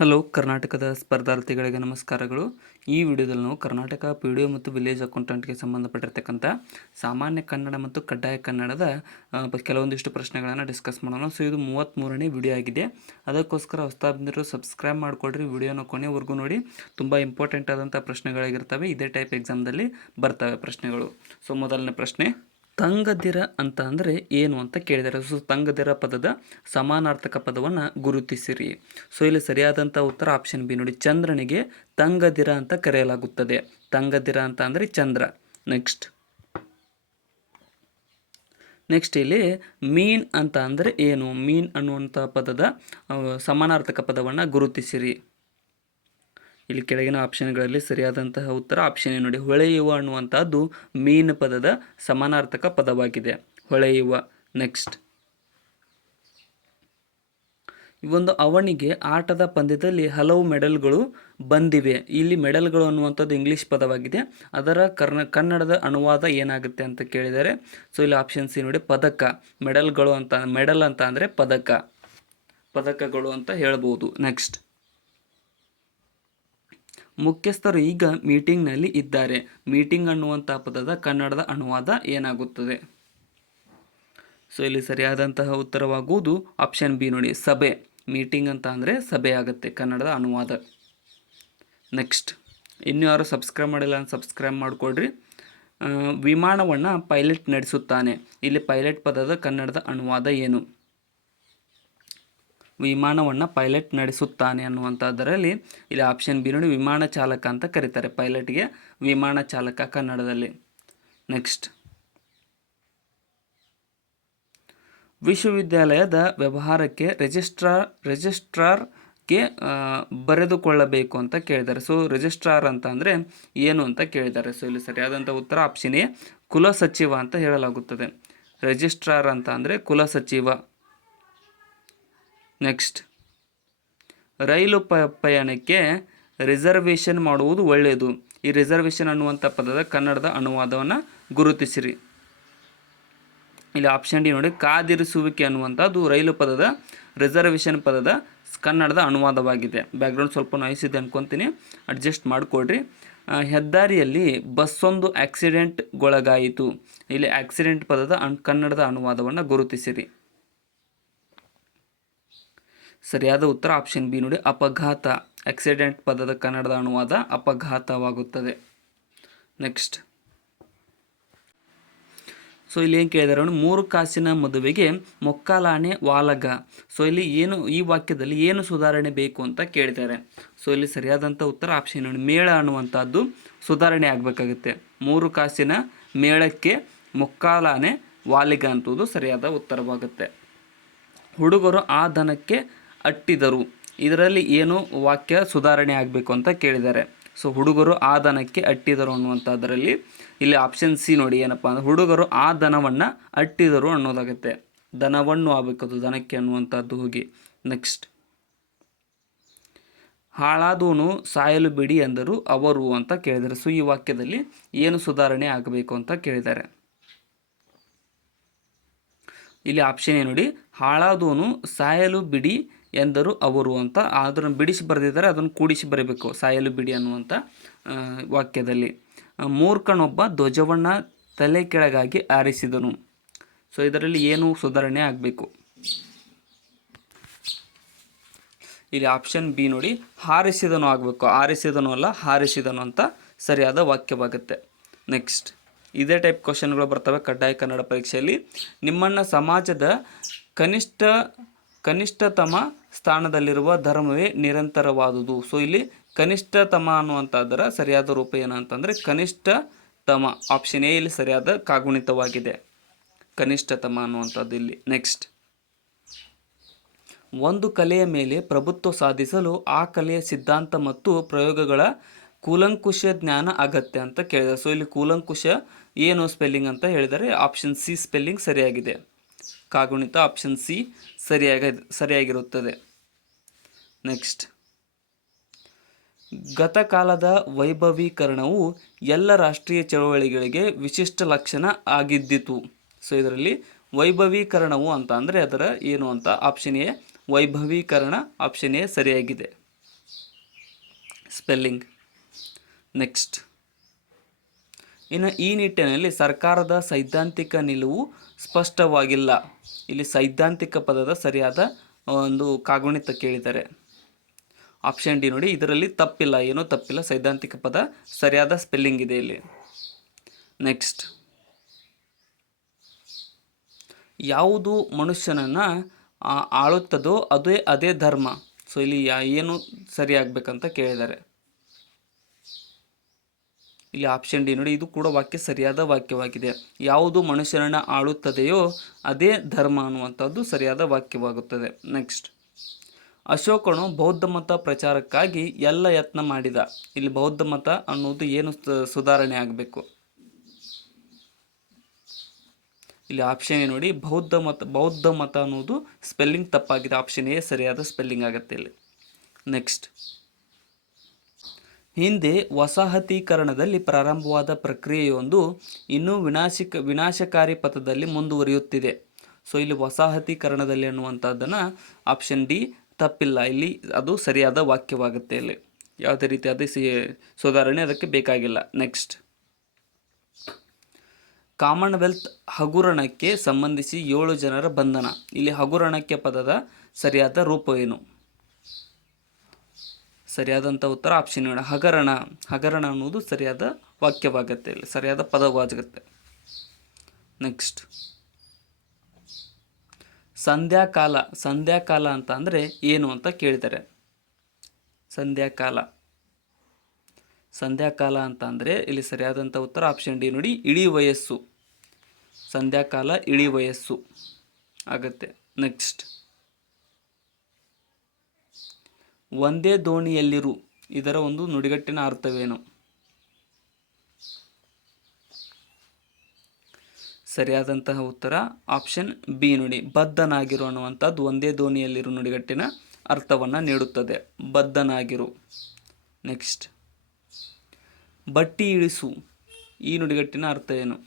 Hello ಕರ್ನಾಟಕದ ಸ್ಪರ್ಧಾರ್ಥಿಗಳಿಗೆ ನಮಸ್ಕಾರಗಳು. ಈ ವಿಡಿಯೋದಲ್ಲಿ ನಾವು ಕರ್ನಾಟಕ PDO ಮತ್ತು ವಿಲೇಜ್ ಅಕೌಂಟೆಂಟ್ಗೆ ಸಂಬಂಧಪಟ್ಟಿರ್ತಕ್ಕಂಥ ಸಾಮಾನ್ಯ ಕನ್ನಡ ಮತ್ತು ಕಡ್ಡಾಯ ಕನ್ನಡದ ಕೆಲವೊಂದಿಷ್ಟು ಪ್ರಶ್ನೆಗಳನ್ನು ಡಿಸ್ಕಸ್ ಮಾಡೋಣ. ಸೊ ಇದು 33ನೇ ವಿಡಿಯೋ ಆಗಿದೆ. ಅದಕ್ಕೋಸ್ಕರ ಹೊಸದಾಗಿ ಬಂದಿರೋ ಸಬ್ಸ್ಕ್ರೈಬ್ ಮಾಡಿಕೊಡ್ರಿ, ವಿಡಿಯೋನ ಕೊನೆವರೆಗೂ ನೋಡಿ. ತುಂಬ ಇಂಪಾರ್ಟೆಂಟ್ ಆದಂಥ ಪ್ರಶ್ನೆಗಳಾಗಿರ್ತವೆ, ಇದೇ ಟೈಪ್ ಎಕ್ಸಾಮ್ದಲ್ಲಿ ಬರ್ತವೆ ಪ್ರಶ್ನೆಗಳು. ಸೊ ಮೊದಲನೇ ಪ್ರಶ್ನೆ, ತಂಗದಿರ ಅಂತ ಅಂದರೆ ಏನು ಅಂತ ಕೇಳಿದ್ದಾರೆ. ಸೊ ತಂಗದಿರ ಪದದ ಸಮಾನಾರ್ಥಕ ಪದವನ್ನು ಗುರುತಿಸಿರಿ. ಸೊ ಇಲ್ಲಿ ಸರಿಯಾದಂಥ ಉತ್ತರ ಆಪ್ಷನ್ ಬಿ ನೋಡಿ, ಚಂದ್ರನಿಗೆ ತಂಗದಿರ ಅಂತ ಕರೆಯಲಾಗುತ್ತದೆ. ತಂಗದಿರ ಅಂತ ಅಂದರೆ ಚಂದ್ರ. ನೆಕ್ಸ್ಟ್ ಇಲ್ಲಿ ಮೀನ್ ಅಂತ ಅಂದರೆ ಏನು? ಮೀನ್ ಅನ್ನುವಂಥ ಪದದ ಸಮಾನಾರ್ಥಕ ಪದವನ್ನು ಗುರುತಿಸಿರಿ. ಇಲ್ಲಿ ಕೆಳಗಿನ ಆಪ್ಷನ್ಗಳಲ್ಲಿ ಸರಿಯಾದಂತಹ ಉತ್ತರ ಆಪ್ಷನ್ ನೋಡಿ, ಹೊಳೆಯುವ ಅನ್ನುವಂಥದ್ದು ಮೀನ್ ಪದದ ಸಮಾನಾರ್ಥಕ ಪದವಾಗಿದೆ. ಹೊಳೆಯುವ. ನೆಕ್ಸ್ಟ್, ಇವೊಂದು ಅವನಿಗೆ ಆಟದ ಪಂದ್ಯದಲ್ಲಿ ಹಲವು ಮೆಡಲ್ಗಳು ಬಂದಿವೆ. ಇಲ್ಲಿ ಮೆಡಲ್ಗಳು ಅನ್ನುವಂಥದ್ದು ಇಂಗ್ಲೀಷ್ ಪದವಾಗಿದೆ. ಅದರ ಕನ್ನಡದ ಅನುವಾದ ಏನಾಗುತ್ತೆ ಅಂತ ಕೇಳಿದರೆ, ಸೊ ಇಲ್ಲಿ ಆಪ್ಷನ್ ಸಿ ನೋಡಿ, ಪದಕ. ಮೆಡಲ್ಗಳು ಅಂತ, ಮೆಡಲ್ ಅಂತ ಅಂದರೆ ಪದಕ, ಪದಕಗಳು ಅಂತ ಹೇಳ್ಬೋದು. ನೆಕ್ಸ್ಟ್, ಮುಖ್ಯಸ್ಥರು ಈಗ ಮೀಟಿಂಗ್ನಲ್ಲಿ ಇದ್ದಾರೆ. ಮೀಟಿಂಗ್ ಅನ್ನುವಂಥ ಪದದ ಕನ್ನಡದ ಅನುವಾದ ಏನಾಗುತ್ತದೆ? ಸೊ ಇಲ್ಲಿ ಸರಿಯಾದಂತಹ ಉತ್ತರವಾಗುವುದು ಆಪ್ಷನ್ ಬಿ ನೋಡಿ, ಸಭೆ. ಮೀಟಿಂಗ್ ಅಂತ ಅಂದರೆ ಸಭೆ ಆಗುತ್ತೆ ಕನ್ನಡದ ಅನುವಾದ. ನೆಕ್ಸ್ಟ್, ಇನ್ನು ಯಾರು ಸಬ್ಸ್ಕ್ರೈಬ್ ಮಾಡಿಲ್ಲ ಅಂತ ಸಬ್ಸ್ಕ್ರೈಬ್ ಮಾಡಿಕೊಡ್ರಿ. ವಿಮಾನವನ್ನು ಪೈಲಟ್ ನಡೆಸುತ್ತಾನೆ. ಇಲ್ಲಿ ಪೈಲಟ್ ಪದದ ಕನ್ನಡದ ಅನುವಾದ ಏನು? ವಿಮಾನವನ್ನು ಪೈಲಟ್ ನಡೆಸುತ್ತಾನೆ ಅನ್ನುವಂಥದ್ದರಲ್ಲಿ ಇಲ್ಲಿ ಆಪ್ಷನ್ ಬಿ ನೋಡಿ, ವಿಮಾನ ಚಾಲಕ ಅಂತ ಕರೀತಾರೆ. ಪೈಲಟ್ಗೆ ವಿಮಾನ ಚಾಲಕ ಕನ್ನಡದಲ್ಲಿ. ನೆಕ್ಸ್ಟ್, ವಿಶ್ವವಿದ್ಯಾಲಯದ ವ್ಯವಹಾರಕ್ಕೆ ರಿಜಿಸ್ಟ್ರಾರ್ಗೆ ಬರೆದುಕೊಳ್ಳಬೇಕು ಅಂತ ಕೇಳಿದ್ದಾರೆ. ಸೊ ರಿಜಿಸ್ಟ್ರಾರ್ ಅಂತ ಅಂದರೆ ಏನು ಅಂತ ಕೇಳಿದ್ದಾರೆ. ಸೊ ಇಲ್ಲಿ ಸರಿಯಾದಂಥ ಉತ್ತರ ಆಪ್ಷನ್ ಎ, ಕುಲಸಚಿವ ಅಂತ ಹೇಳಲಾಗುತ್ತದೆ. ರಿಜಿಸ್ಟ್ರಾರ್ ಅಂತ ಅಂದರೆ ಕುಲಸಚಿವ. ನೆಕ್ಸ್ಟ್, ರೈಲು ಪಯಣಕ್ಕೆ ರಿಸರ್ವೇಷನ್ ಮಾಡುವುದು ಒಳ್ಳೆಯದು. ಈ ರಿಸರ್ವೇಷನ್ ಅನ್ನುವಂಥ ಪದದ ಕನ್ನಡದ ಅನುವಾದವನ್ನು ಗುರುತಿಸಿರಿ. ಇಲ್ಲಿ ಆಪ್ಷನ್ ಡಿ ನೋಡಿ, ಕಾದಿರಿಸುವಿಕೆ ಅನ್ನುವಂಥದ್ದು ರೈಲು ಪದದ ರಿಸರ್ವೇಷನ್ ಪದದ ಕನ್ನಡದ ಅನುವಾದವಾಗಿದೆ. ಬ್ಯಾಕ್ಗ್ರೌಂಡ್ ಸ್ವಲ್ಪ ನಾಯ್ಸ್ ಇದೆ ಅನ್ಕೊತೀನಿ, ಅಡ್ಜಸ್ಟ್ ಮಾಡಿಕೊಡ್ರಿ. ಹೆದ್ದಾರಿಯಲ್ಲಿ ಬಸ್ಸೊಂದು ಆಕ್ಸಿಡೆಂಟ್ಗೊಳಗಾಯಿತು. ಇಲ್ಲಿ ಆಕ್ಸಿಡೆಂಟ್ ಪದದ ಕನ್ನಡದ ಅನುವಾದವನ್ನು ಗುರುತಿಸಿರಿ. ಸರಿಯಾದ ಉತ್ತರ ಆಪ್ಷನ್ ಬಿ ನೋಡಿ, ಅಪಘಾತ. ಆಕ್ಸಿಡೆಂಟ್ ಪದದ ಕನ್ನಡದ ಅನುವಾದ ಅಪಘಾತವಾಗುತ್ತದೆ. ನೆಕ್ಸ್ಟ್, ಸೊ ಇಲ್ಲಿ ಏನು ಕೇಳಿದ್ದಾರೆ ನೋಡಿ, 3 ಕಾಸಿನ ಮದುವೆಗೆ ಮೊಕ್ಕಾಲಾಣೆ ವಾಲಗ. ಸೊ ಇಲ್ಲಿ ಏನು, ಈ ವಾಕ್ಯದಲ್ಲಿ ಏನು ಸುಧಾರಣೆ ಬೇಕು ಅಂತ ಕೇಳಿದ್ದಾರೆ. ಸೊ ಇಲ್ಲಿ ಸರಿಯಾದಂಥ ಉತ್ತರ ಆಪ್ಷನ್ ನೋಡಿ, ಮೇಳ ಅನ್ನುವಂಥದ್ದು ಸುಧಾರಣೆ ಆಗಬೇಕಾಗುತ್ತೆ. 3 ಕಾಸಿನ ಮೇಳಕ್ಕೆ ಮೊಕ್ಕಾಲಾನೆ ವಾಲಿಗ ಅಂತುವುದು ಸರಿಯಾದ ಉತ್ತರವಾಗುತ್ತೆ. ಹುಡುಗರು ಆ ದನಕ್ಕೆ ಅಟ್ಟಿದರು. ಇದರಲ್ಲಿ ಏನು ವಾಕ್ಯ ಸುಧಾರಣೆ ಆಗಬೇಕು ಅಂತ ಕೇಳಿದ್ದಾರೆ. ಸೊ ಹುಡುಗರು ಆ ದನಕ್ಕೆ ಅಟ್ಟಿದರು ಅನ್ನುವಂಥದ್ರಲ್ಲಿ ಇಲ್ಲಿ ಆಪ್ಷನ್ ಸಿ ನೋಡಿ, ಏನಪ್ಪ ಅಂದರೆ ಹುಡುಗರು ಆ ದನವನ್ನು ಅಟ್ಟಿದರು ಅನ್ನೋದಾಗುತ್ತೆ. ದನವನ್ನು ಆಗಬೇಕದು, ದನಕ್ಕೆ ಅನ್ನುವಂಥದ್ದು ಹೋಗಿ. ನೆಕ್ಸ್ಟ್, ಹಾಳಾದವನು ಸಾಯಲು ಬಿಡಿ ಎಂದರು ಅವರು ಅಂತ ಕೇಳಿದ್ದಾರೆ. ಸೊ ಈ ವಾಕ್ಯದಲ್ಲಿ ಏನು ಸುಧಾರಣೆ ಆಗಬೇಕು ಅಂತ ಕೇಳಿದ್ದಾರೆ. ಇಲ್ಲಿ ಆಪ್ಷನ್ ಏನು ನೋಡಿ, ಹಾಳಾದವನು ಸಾಯಲು ಬಿಡಿ ಎಂದರು ಅವರು ಅಂತ. ಅದನ್ನು ಬಿಡಿಸಿ ಬರೆದಿದ್ದಾರೆ, ಅದನ್ನು ಕೂಡಿಸಿ ಬರೀಬೇಕು, ಸಾಯಲು ಬಿಡಿ ಅನ್ನುವಂಥ ವಾಕ್ಯದಲ್ಲಿ. ಮೂರ್ಖನೊಬ್ಬ ಧ್ವಜವನ್ನು ತಲೆ ಕೆಳಗಾಗಿ ಆರಿಸಿದನು. ಸೊ ಇದರಲ್ಲಿ ಏನು ಸುಧಾರಣೆ ಆಗಬೇಕು? ಇಲ್ಲಿ ಆಪ್ಷನ್ ಬಿ ನೋಡಿ, ಹಾರಿಸಿದನು ಆಗಬೇಕು. ಆರಿಸಿದನು ಅಲ್ಲ, ಹಾರಿಸಿದನು ಅಂತ ಸರಿಯಾದ ವಾಕ್ಯವಾಗುತ್ತೆ. ನೆಕ್ಸ್ಟ್, ಇದೇ ಟೈಪ್ ಕ್ವಶನ್ಗಳು ಬರ್ತವೆ ಕಡ್ಡಾಯ ಕನ್ನಡ ಪರೀಕ್ಷೆಯಲ್ಲಿ. ನಿಮ್ಮನ್ನು ಸಮಾಜದ ಕನಿಷ್ಠತಮ ಸ್ಥಾನದಲ್ಲಿರುವ ಧರ್ಮವೇ ನಿರಂತರವಾದುದು. ಸೊ ಇಲ್ಲಿ ಕನಿಷ್ಠತಮ ಅನ್ನುವಂಥದ್ದರ ಸರಿಯಾದ ರೂಪ ಏನಂತಂದರೆ ಕನಿಷ್ಠತಮ. ಆಪ್ಷನ್ ಎ ಇಲ್ಲಿ ಸರಿಯಾದ ಕಾಗುಣಿತವಾಗಿದೆ, ಕನಿಷ್ಠತಮ ಅನ್ನುವಂಥದ್ದು ಇಲ್ಲಿ. ನೆಕ್ಸ್ಟ್, ಒಂದು ಕಲೆಯ ಮೇಲೆ ಪ್ರಭುತ್ವ ಸಾಧಿಸಲು ಆ ಕಲೆಯ ಸಿದ್ಧಾಂತ ಮತ್ತು ಪ್ರಯೋಗಗಳ ಕೂಲಂಕುಷ ಜ್ಞಾನ ಅಗತ್ಯ ಅಂತ ಕೇಳಿದ್ದಾರೆ. ಸೊ ಇಲ್ಲಿ ಕೂಲಂಕುಷ ಏನು ಸ್ಪೆಲ್ಲಿಂಗ್ ಅಂತ ಹೇಳಿದರೆ ಆಪ್ಷನ್ ಸಿ ಸ್ಪೆಲ್ಲಿಂಗ್ ಸರಿಯಾಗಿದೆ. ಕಾಗುಣಿತ ಆಪ್ಷನ್ ಸಿ ಸರಿಯಾಗಿರುತ್ತದೆ. ನೆಕ್ಸ್ಟ್, ಗತಕಾಲದ ವೈಭವೀಕರಣವು ಎಲ್ಲ ರಾಷ್ಟ್ರೀಯ ಚಳವಳಿಗಳಿಗೆ ವಿಶಿಷ್ಟ ಲಕ್ಷಣ ಆಗಿದ್ದಿತು. ಸೊ ಇದರಲ್ಲಿ ವೈಭವೀಕರಣವು ಅಂತ ಅಂದರೆ ಅದರ ಏನು ಅಂತ ಆಪ್ಷನ್ ಎ ವೈಭವೀಕರಣ, ಆಪ್ಷನ್ ಎ ಸರಿಯಾಗಿದೆ. ಸ್ಪೆಲ್ಲಿಂಗ್. ನೆಕ್ಸ್ಟ್, ಇನ್ನು ಈ ನಿಟ್ಟಿನಲ್ಲಿ ಸರ್ಕಾರದ ಸೈದ್ಧಾಂತಿಕ ನಿಲುವು ಸ್ಪಷ್ಟವಾಗಿಲ್ಲ. ಇಲ್ಲಿ ಸೈದ್ಧಾಂತಿಕ ಪದದ ಸರಿಯಾದ ಒಂದು ಕಾಗುಣಿತ ಕೇಳಿದ್ದಾರೆ. ಆಪ್ಷನ್ ಡಿ ನೋಡಿ, ಇದರಲ್ಲಿ ತಪ್ಪಿಲ್ಲ, ಏನೂ ತಪ್ಪಿಲ್ಲ, ಸೈದ್ಧಾಂತಿಕ ಪದ ಸರಿಯಾದ ಸ್ಪೆಲ್ಲಿಂಗ್ ಇದೆ ಇಲ್ಲಿ. ನೆಕ್ಸ್ಟ್, ಯಾವುದು ಮನುಷ್ಯನನ್ನು ಆಳುತ್ತದೋ ಅದೇ ಧರ್ಮ. ಸೊ ಇಲ್ಲಿ ಏನು ಸರಿಯಾಗಬೇಕಂತ ಕೇಳಿದ್ದಾರೆ. ಇಲ್ಲಿ ಆಪ್ಷನ್ ಡಿ ನೋಡಿ, ಇದು ಕೂಡ ವಾಕ್ಯ ಸರಿಯಾದ ವಾಕ್ಯವಾಗಿದೆ. ಯಾವುದು ಮನುಷ್ಯನನ್ನು ಆಳುತ್ತದೆಯೋ ಅದೇ ಧರ್ಮ ಅನ್ನುವಂಥದ್ದು ಸರಿಯಾದ ವಾಕ್ಯವಾಗುತ್ತದೆ. ನೆಕ್ಸ್ಟ್, ಅಶೋಕನು ಬೌದ್ಧ ಮತ ಪ್ರಚಾರಕ್ಕಾಗಿ ಎಲ್ಲ ಯತ್ನ ಮಾಡಿದ. ಇಲ್ಲಿ ಬೌದ್ಧ ಮತ ಅನ್ನೋದು ಏನು ಸುಧಾರಣೆ ಆಗಬೇಕು? ಇಲ್ಲಿ ಆಪ್ಷನ್ ಎ ನೋಡಿ, ಬೌದ್ಧ ಮತ ಅನ್ನೋದು ಸ್ಪೆಲ್ಲಿಂಗ್ ತಪ್ಪಾಗಿದೆ. ಆಪ್ಷನ್ ಎ ಸರಿಯಾದ ಸ್ಪೆಲ್ಲಿಂಗ್ ಆಗುತ್ತೆ ಇಲ್ಲಿ. ನೆಕ್ಸ್ಟ್, ಹಿಂದೆ ವಸಾಹತೀಕರಣದಲ್ಲಿ ಪ್ರಾರಂಭವಾದ ಪ್ರಕ್ರಿಯೆಯೊಂದು ಇನ್ನೂ ವಿನಾಶಕಾರಿ ಪಥದಲ್ಲಿ ಮುಂದುವರಿಯುತ್ತಿದೆ. ಸೊ ಇಲ್ಲಿ ವಸಾಹತೀಕರಣದಲ್ಲಿ ಅನ್ನುವಂಥದ್ದನ್ನು ಆಪ್ಷನ್ ಡಿ ತಪ್ಪಿಲ್ಲ, ಇಲ್ಲಿ ಅದು ಸರಿಯಾದ ವಾಕ್ಯವಾಗುತ್ತೆ. ಇಲ್ಲಿ ಯಾವುದೇ ರೀತಿಯಾದ ಸುಧಾರಣೆ ಅದಕ್ಕೆ ಬೇಕಾಗಿಲ್ಲ. ನೆಕ್ಸ್ಟ್, ಕಾಮನ್ವೆಲ್ತ್ ಹಗುರಣಕ್ಕೆ ಸಂಬಂಧಿಸಿ 7 ಜನರ ಬಂಧನ. ಇಲ್ಲಿ ಹಗುರಣಕ್ಕೆ ಪದದ ಸರಿಯಾದ ರೂಪವೇನು? ಸರಿಯಾದಂಥ ಉತ್ತರ ಆಪ್ಷನ್ ಏಳು, ಹಗರಣ. ಹಗರಣ ಅನ್ನೋದು ಸರಿಯಾದ ವಾಕ್ಯವಾಗುತ್ತೆ, ಇಲ್ಲಿ ಸರಿಯಾದ ಪದವಾಗುತ್ತೆ. ನೆಕ್ಸ್ಟ್, ಸಂಧ್ಯಾಕಾಲ ಅಂತ ಅಂದರೆ ಏನು ಅಂತ ಕೇಳಿದ್ದಾರೆ. ಸಂಧ್ಯಾಕಾಲ ಅಂತ ಅಂದರೆ ಇಲ್ಲಿ ಸರಿಯಾದಂಥ ಉತ್ತರ ಆಪ್ಷನ್ ಡಿ ನೋಡಿ, ಇಳಿ ವಯಸ್ಸು. ಸಂಧ್ಯಾಕಾಲ ಇಳಿ ವಯಸ್ಸು ಆಗುತ್ತೆ. ನೆಕ್ಸ್ಟ್, ಒಂದೇ ದೋಣಿಯಲ್ಲಿರು, ಇದರ ಒಂದು ನುಡಿಗಟ್ಟಿನ ಅರ್ಥವೇನು? ಸರಿಯಾದಂತಹ ಉತ್ತರ ಆಪ್ಷನ್ ಬಿ ನೋಡಿ, ಬದ್ಧನಾಗಿರು ಅನ್ನುವಂಥದ್ದು ಒಂದೇ ದೋಣಿಯಲ್ಲಿರು ನುಡಿಗಟ್ಟಿನ ಅರ್ಥವನ್ನು ನೀಡುತ್ತದೆ, ಬದ್ಧನಾಗಿರು. ನೆಕ್ಸ್ಟ್, ಬಟ್ಟಿ ಇಳಿಸು, ಈ ನುಡಿಗಟ್ಟಿನ ಅರ್ಥ ಏನು?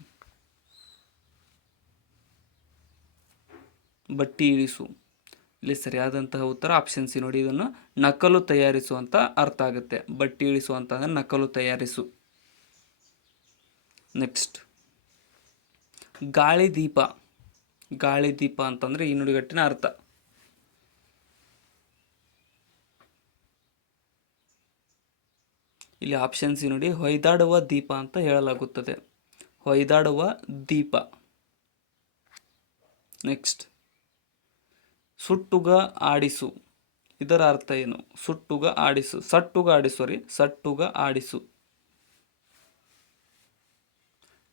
ಬಟ್ಟಿ ಇಳಿಸು, ಇಲ್ಲಿ ಸರಿಯಾದಂತಹ ಉತ್ತರ ಆಪ್ಷನ್ ಸಿ ನೋಡಿ, ಇದನ್ನು ನಕಲು ತಯಾರಿಸು ಅಂತ ಅರ್ಥ ಆಗುತ್ತೆ. ಬಟ್ಟಿ ಇಳಿಸು ಅಂತ ಅಂದರೆ ನಕಲು ತಯಾರಿಸು. ನೆಕ್ಸ್ಟ್, ಗಾಳಿದೀಪ ಅಂತಂದರೆ ಈ ನುಡಿಗಟ್ಟಿನ ಅರ್ಥ. ಇಲ್ಲಿ ಆಪ್ಷನ್ ಸಿ ನೋಡಿ, ಹೊಯ್ದಾಡುವ ದೀಪ ಅಂತ ಹೇಳಲಾಗುತ್ತದೆ, ಹೊಯ್ದಾಡುವ ದೀಪ. ನೆಕ್ಸ್ಟ್, ಸುಟ್ಟುಗ ಆಡಿಸು, ಇದರ ಅರ್ಥ ಏನು? ಸಟ್ಟುಗ ಆಡಿಸು.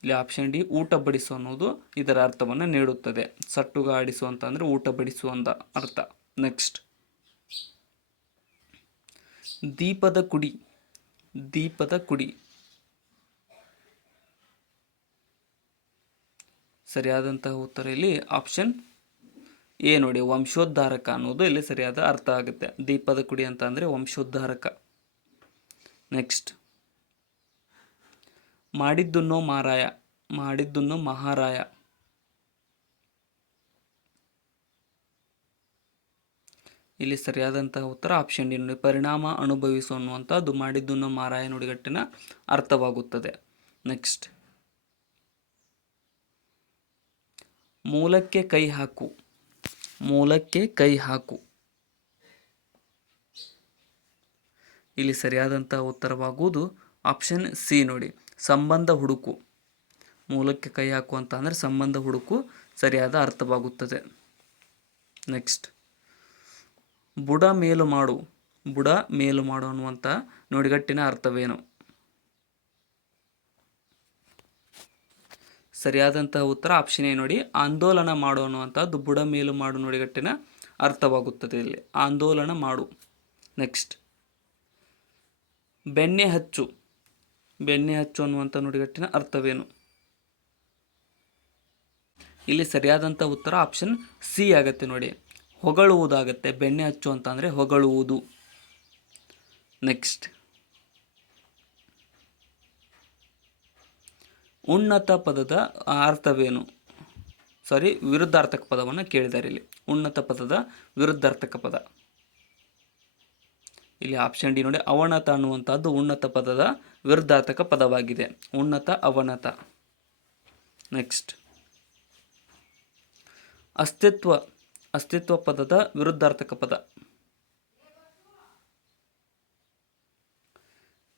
ಇಲ್ಲಿ ಆಪ್ಷನ್ ಡಿ, ಊಟ ಬಡಿಸು ಅನ್ನೋದು ಇದರ ಅರ್ಥವನ್ನು ನೀಡುತ್ತದೆ. ಸಟ್ಟುಗ ಆಡಿಸು ಅಂತ ಅಂದರೆ ಊಟ ಬಡಿಸು ಅಂತ ಅರ್ಥ. ನೆಕ್ಸ್ಟ್, ದೀಪದ ಕುಡಿ. ಸರಿಯಾದಂತಹ ಉತ್ತರ ಇಲ್ಲಿ ಆಪ್ಷನ್ ಎ ನೋಡಿ, ವಂಶೋದ್ಧಾರಕ ಅನ್ನೋದು ಇಲ್ಲಿ ಸರಿಯಾದ ಅರ್ಥ ಆಗುತ್ತೆ. ದೀಪದ ಕುಡಿ ಅಂತ ಅಂದರೆ ವಂಶೋದ್ಧಾರಕ. ನೆಕ್ಸ್ಟ್, ಮಾಡಿದ್ದುನ್ನೋ ಮಹಾರಾಯ. ಇಲ್ಲಿ ಸರಿಯಾದಂತಹ ಉತ್ತರ ಆಪ್ಷನ್ ಡಿ ನೋಡಿ, ಪರಿಣಾಮ ಅನುಭವಿಸು ಅನ್ನುವಂಥದ್ದು ಮಾಡಿದ್ದುನ್ನೋ ಮಾರಾಯ ನುಡಿಗಟ್ಟಿನ ಅರ್ಥವಾಗುತ್ತದೆ. ನೆಕ್ಸ್ಟ್, ಮೂಲಕ್ಕೆ ಕೈ ಹಾಕು. ಇಲ್ಲಿ ಸರಿಯಾದಂತಹ ಉತ್ತರವಾಗುವುದು ಆಪ್ಷನ್ ಸಿ ನೋಡಿ, ಸಂಬಂಧ ಹುಡುಕು. ಮೂಲಕ್ಕೆ ಕೈ ಹಾಕು ಅಂತ ಅಂದರೆ ಸಂಬಂಧ ಹುಡುಕು ಸರಿಯಾದ ಅರ್ಥವಾಗುತ್ತದೆ. ನೆಕ್ಸ್ಟ್, ಬುಡ ಮೇಲು ಮಾಡು ಅನ್ನುವಂಥ ನುಡಿಗಟ್ಟಿನ ಅರ್ಥವೇನು? ಸರಿಯಾದಂತಹ ಉತ್ತರ ಆಪ್ಷನ್ ಎ ನೋಡಿ, ಆಂದೋಲನ ಮಾಡು ಅನ್ನುವಂಥದ್ದು ಬುಡ ಮೇಲು ಮಾಡು ನುಡಿಗಟ್ಟಿನ ಅರ್ಥವಾಗುತ್ತದೆ. ಇಲ್ಲಿ ಆಂದೋಲನ ಮಾಡು. ನೆಕ್ಸ್ಟ್, ಬೆಣ್ಣೆ ಹಚ್ಚು ಅನ್ನುವಂಥ ನುಡಿಗಟ್ಟಿನ ಅರ್ಥವೇನು? ಇಲ್ಲಿ ಸರಿಯಾದಂಥ ಉತ್ತರ ಆಪ್ಷನ್ ಸಿ ಆಗುತ್ತೆ ನೋಡಿ, ಹೊಗಳುವುದಾಗುತ್ತೆ. ಬೆಣ್ಣೆ ಹಚ್ಚು ಅಂತ ಅಂದರೆ ಹೊಗಳುವುದು. ನೆಕ್ಸ್ಟ್, ಉನ್ನತ ಪದದ ಅರ್ಥವೇನು? ವಿರುದ್ಧಾರ್ಥಕ ಪದವನ್ನು ಕೇಳಿದ್ದಾರೆ ಇಲ್ಲಿ. ಉನ್ನತ ಪದದ ವಿರುದ್ಧಾರ್ಥಕ ಪದ. ಇಲ್ಲಿ ಆಪ್ಷನ್ ಡಿ ನೋಡಿ, ಅವನತ ಅನ್ನುವಂಥದ್ದು ಉನ್ನತ ಪದದ ವಿರುದ್ಧಾರ್ಥಕ ಪದವಾಗಿದೆ. ಉನ್ನತ, ಅವನತ. ನೆಕ್ಸ್ಟ್, ಅಸ್ತಿತ್ವ. ಅಸ್ತಿತ್ವ ಪದದ ವಿರುದ್ಧಾರ್ಥಕ ಪದ.